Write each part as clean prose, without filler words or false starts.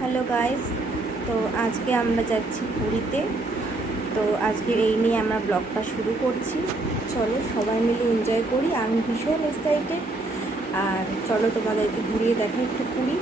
Hello guys, তো আজকে আমরা যাচ্ছি পুরীতে। তো আজকের এই নিয়ে আমরা ব্লগটা শুরু করছি। চলো সবাই মিলে এনজয় করি। আমি ভীষণ এক্সাইটেড। আর চলো তোমাদেরকে ঘুরিয়ে দেখাই একটু পুরী।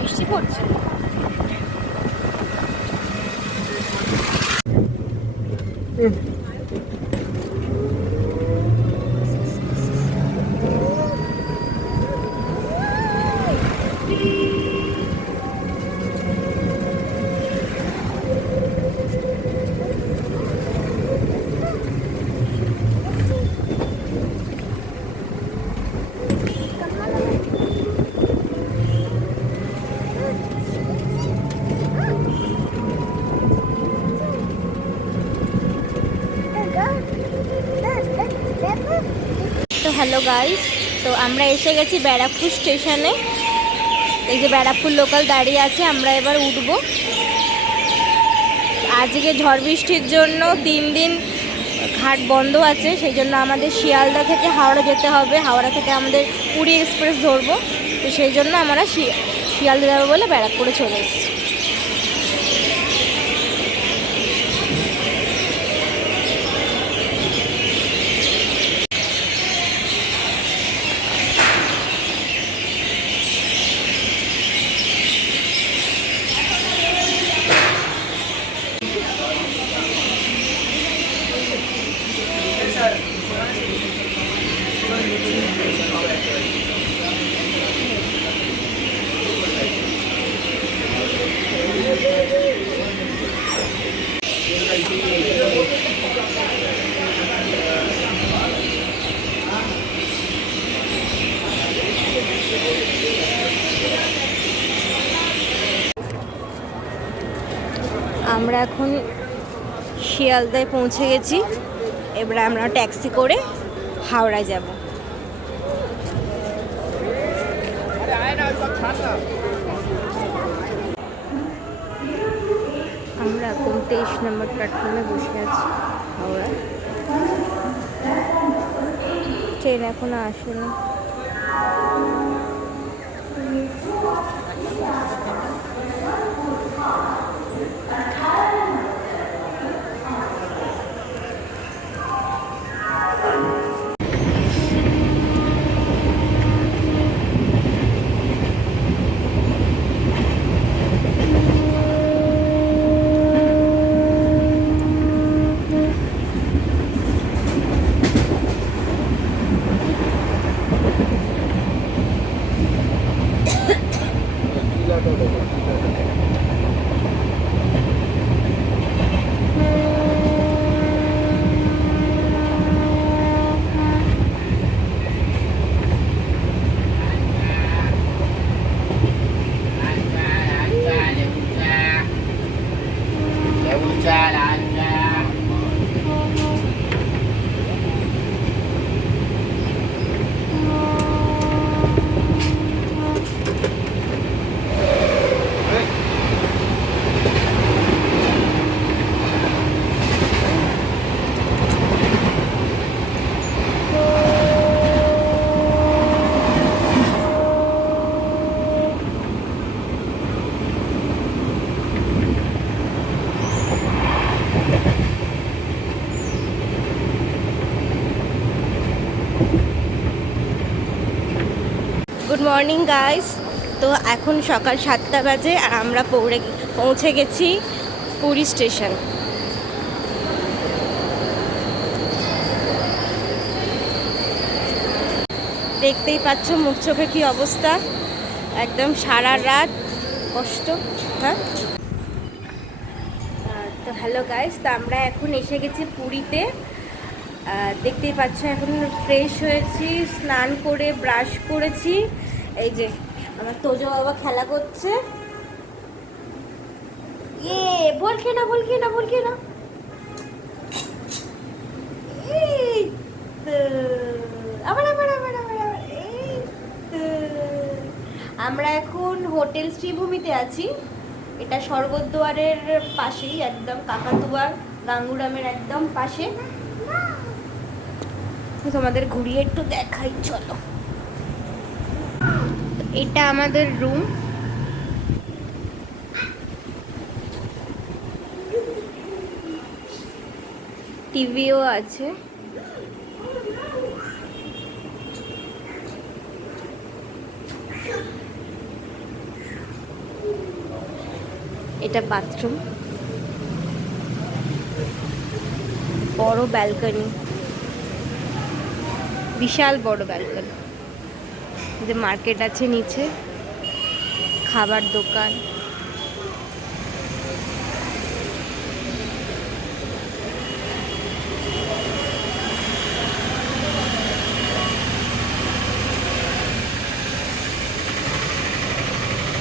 বৃষ্টি পড়ছে। তো হ্যালো গাইস, তো আমরা এসে গেছি ব্যারাকপুর স্টেশনে। এই যে ব্যারাকপুর লোকাল দাঁড়িয়ে আছে, আমরা এবার উঠবো। আজকে ঝড় বৃষ্টির জন্য 3 দিন ঘাট বন্ধ আছে, সেই জন্য আমাদের শিয়ালদা থেকে হাওড়া যেতে হবে। হাওড়া থেকে আমাদের পুরী এক্সপ্রেস ধরবো। তো সেই জন্য আমরা শিয়ালদা যাবো বলে ব্যারাকপুরে চলে এসেছি। আমরা এখন শিয়ালদায় পৌঁছে গেছি। এবার আমরা ট্যাক্সি করে হাওড়ায় যাব। আমরা এখন 23 নম্বর প্ল্যাটফর্মে বসে আছি হাওড়া। ট্রেন এখনো আসেনি। Good morning guys. তো এখন সকাল 7টা বাজে আর আমরা পৌঁছে গেছি পুরী স্টেশন। দেখতেই পাচ্ছ মুখ চোখে কী অবস্থা, একদম সারা রাত কষ্ট। হ্যাঁ, তো হ্যালো গাইস, তো আমরা এখন এসে গেছি পুরীতে। দেখতেই পাচ্ছ এখন ফ্রেশ হয়েছি, স্নান করে ব্রাশ করেছি। এই যে আমার তোজো বাবা খেলা করছে। বল খেয়ে না, বল খেয়ে না, বল খেয়ে না। এই তো, আবার আবার আবার আবার আবার, এই তো। আমরা এখন হোটেল শ্রীভূমিতে আছি। এটা স্বর্গদ্বারের পাশেই, একদম কাকাতুয়ার গাঙ্গুরামের একদম পাশে। তোমাদের ঘুরিয়ে একটু দেখাই, চলো। এটা আমাদের রুম। টিভিও আছে। এটা বাথরুম, বড় ব্যালকনি, বিশাল বড় ব্যালকনি। যে মার্কেট আছে নিচে, খাবার দোকান।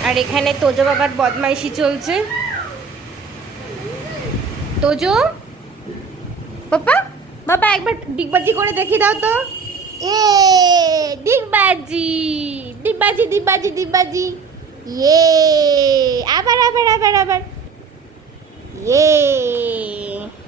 আর এখানে তোজো বাবার বদমাইশি চলছে। তোজো বাবা, বাবা একবার ডিগবাজি করে দেখিয়ে দাও তো। ডিগবাজি, ডিগবাজি, ডিগবাজি, ডিগবাজি। ইয়ে, আবার আবার আবার আবার। ইয়ে।